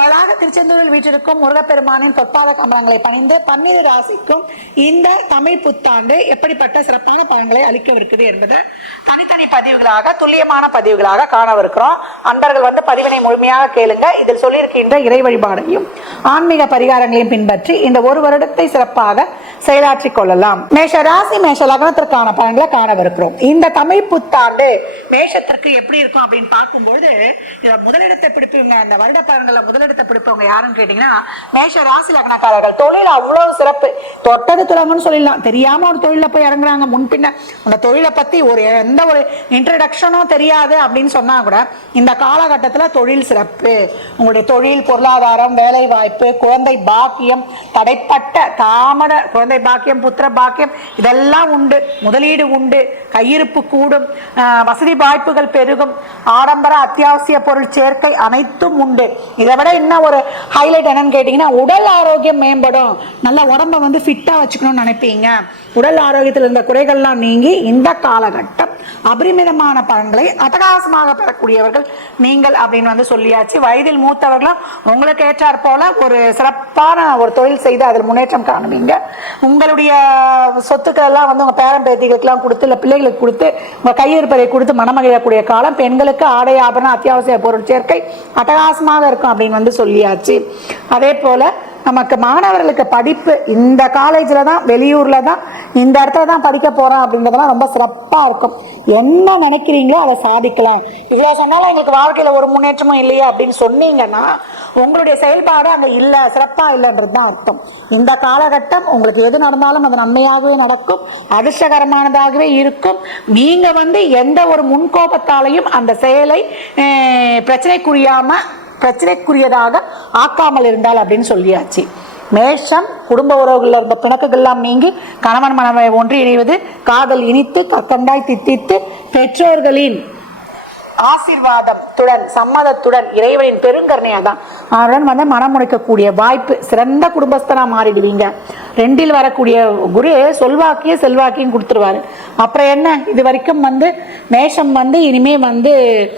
பலாக திருச்செந்தூரில் வீற்றிருக்கும் முருகப்பெருமானின் பொற்பாத கமலங்களை பணிந்து பன்னிரு ராசிக்கும் இந்த தமிழ் புத்தாண்டு எப்படிப்பட்ட சிறப்பான பலன்களை அளிக்கவிருக்குது என்பது தனித்தனி பதிவுகளாக துல்லியமான பதிவுகளாக காணவிருக்கிறோம். அன்பர்கள் வந்து பதிவினை முழுமையாக கேளுங்க. இதில் சொல்லியிருக்கின்ற இறை வழிபாடையும் ஆன்மீக பரிகாரங்களையும் பின்பற்றி இந்த ஒரு வருடத்தை சிறப்பாக செயலாற்றிக் கொள்ளலாம். மேஷ ராசி மேஷ லக்னத்திற்கான பலன்களை காணவிருக்கிறோம். இந்த தமிழ் புத்தாண்டு மேஷத்திற்கு எப்படி இருக்கும் அப்படின்னு பார்க்கும்போது இதுல முதலிடத்தை பிடிப்பீங்க. அந்த வருட பலன்களை தேர்தெடுத்த பிடிப்பவங்க யாருன்னு கேட்டீங்கன்னா மேஷ ராசி லக்னக்காரர்கள். தொழில் அவ்வளவு சிறப்பு. தொட்டது துறங்கன்னு சொல்லிடலாம். தெரியாம ஒரு தொழில போய் இறங்குறாங்க. முன்பின்ன அந்த தொழிலை பத்தி ஒரு எந்த ஒரு இன்ட்ரடக்ஷனும் தெரியாது அப்படின்னு சொன்னா கூட இந்த காலகட்டத்துல தொழில் சிறப்பு. உங்களுடைய தொழில் பொருளாதாரம் வேலை வாய்ப்பு குழந்தை பாக்கியம் தடைப்பட்ட தாமத குழந்தை பாக்கியம் புத்திர பாக்கியம் இதெல்லாம் உண்டு. முதலீடு உண்டு. கையிருப்பு கூடும் வசதி வாய்ப்புகள் பெருகும். ஆடம்பர அத்தியாவசிய பொருள் சேர்க்கை அனைத்தும் உண்டு. இதை விட என்ன ஒரு ஹைலைட் என்னன்னு கேட்டிங்கன்னா உடல் ஆரோக்கியம் மேம்படும். நல்ல உடம்ப வந்து ஃபிட்டாக வச்சுக்கணும்னு நினைப்பீங்க. உடல் ஆரோக்கியத்தில் இருந்த குறைகள்லாம் நீங்கி இந்த காலகட்டம். அபரிமிதமான பலன்களை அட்டகாசமாக பெறக்கூடியவர்கள் நீங்கள் அப்படின்னு வந்து சொல்லியாச்சு. வயதில் மூத்தவர்களும் உங்களுக்கு ஏற்றாற் போல ஒரு சிறப்பான ஒரு தொழில் செய்து அதில் முன்னேற்றம் காணுவீங்க. உங்களுடைய சொத்துக்கள் எல்லாம் வந்து உங்க பேரன் பேத்திகளுக்கெல்லாம் கொடுத்து இல்லை பிள்ளைகளுக்கு கொடுத்து உங்க கையிருப்பதை கொடுத்து மனமகிழக்கூடிய காலம் பெண்களுக்கு ஆடை ஆபரணம் அத்தியாவசிய பொருள் சேர்க்கை அட்டகாசமாக இருக்கும் அப்படின்னு வந்து சொல்லியாச்சு. அதே போல நமக்கு மாணவர்களுக்கு படிப்பு இந்த காலேஜில் தான் வெளியூரில் தான் இந்த இடத்துல தான் படிக்க போகிறோம் அப்படின்றதெல்லாம் ரொம்ப சிறப்பாக இருக்கும். என்ன நினைக்கிறீங்களோ அதை சாதிக்கலாம். இவ்வளோ சொன்னாலும் எங்களுக்கு வாழ்க்கையில் ஒரு முன்னேற்றமும் இல்லையா அப்படின்னு சொன்னீங்கன்னா உங்களுடைய செயல்பாடு அங்கே இல்லை சிறப்பாக இல்லைன்றது தான் அர்த்தம். இந்த காலகட்டம் உங்களுக்கு எது நடந்தாலும் அது நன்மையாகவே நடக்கும் அதிர்ஷ்டகரமானதாகவே இருக்கும். நீங்கள் வந்து எந்த ஒரு முன்கோபத்தாலையும் அந்த செயலை பிரச்சனைக்குரியாமல் பிரச்சனைக்குரியதாக ஆக்காமல் இருந்தால் அப்படின்னு சொல்லியாச்சு. மேஷம் குடும்ப உறவுகளில் இருந்த பிணக்குகள்லாம் நீங்கி கணவன் மனவை ஒன்று இணைவது காதல் இனித்து கற்கண்டாய் தித்தித்து பெற்றோர்களின் ஆசீர்வாதத்துடன் சம்மதத்துடன் இறைவனின் பெருங்கருணையாக தான் அவருடன் வந்து மனம் முடிக்கக்கூடிய வாய்ப்பு சிறந்த குடும்பஸ்தனாக மாறிடுவீங்க. ரெண்டில் வரக்கூடிய குரு சொல்வாக்கிய செல்வாக்கியும் கொடுத்துருவாரு. அப்புறம் என்ன? இது வரைக்கும் வந்து மேஷம் வந்து இனிமே வந்து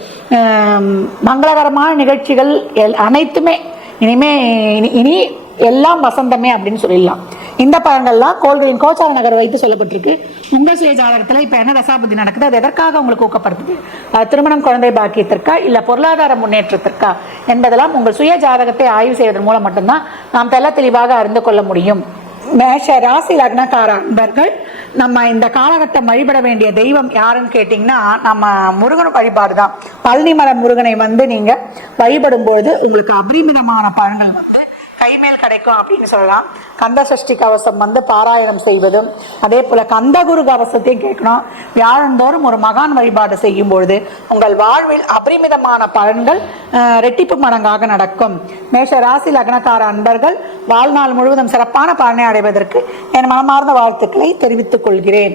மங்களகரமான நிகழ்ச்சிகள் எல் அனைத்துமே இனிமே இனி- இனி எல்லாம் வசந்தமே அப்படின்னு சொல்லிடலாம். இந்த பழங்கள்லாம் கோள்களின் கோச்சார நகர் வைத்து சொல்லப்பட்டிருக்கு. உங்கள் சுய ஜாதகத்தில் இப்போ என்ன தசாபுத்தி நடக்குது? அது எதற்காக உங்களுக்கு ஊக்கப்படுத்துது? திருமணம் குழந்தை பாக்கியத்திற்கா? இல்லை பொருளாதார முன்னேற்றத்திற்கா? என்பதெல்லாம் உங்கள் சுய ஜாதகத்தை ஆய்வு செய்வதன் மூலம் மட்டும்தான் நாம் தெல்ல தெளிவாக அறிந்து கொள்ள முடியும். மேஷ ராசி லக்னக்கார அன்பர்கள் நம்ம இந்த காலகட்டம் வழிபட வேண்டிய தெய்வம் யாருன்னு கேட்டிங்கன்னா நம்ம முருகன் வழிபாடு தான் பழனிமல முருகனை வந்து நீங்கள் வழிபடும் பொழுது உங்களுக்கு அபரிமிதமான பழங்கள் வந்து கிடைக்கும் அப்படின்னு சொல்லலாம். கந்த சஷ்டி கவசம் வந்து பாராயணம் செய்வதும் அதே போல கந்தகுரு கவசத்தையும் கேட்கணும். வியாழந்தோறும் ஒரு மகான் வழிபாடு செய்யும் பொழுது உங்கள் வாழ்வில் அபரிமிதமான பலன்கள் ரெட்டிப்பு மடங்காக நடக்கும். மேஷ ராசி லக்னக்கார அன்பர்கள் வாழ்நாள் முழுவதும் சிறப்பான பலனை அடைவதற்கு என் மனமார்ந்த வாழ்த்துக்களை தெரிவித்துக் கொள்கிறேன்.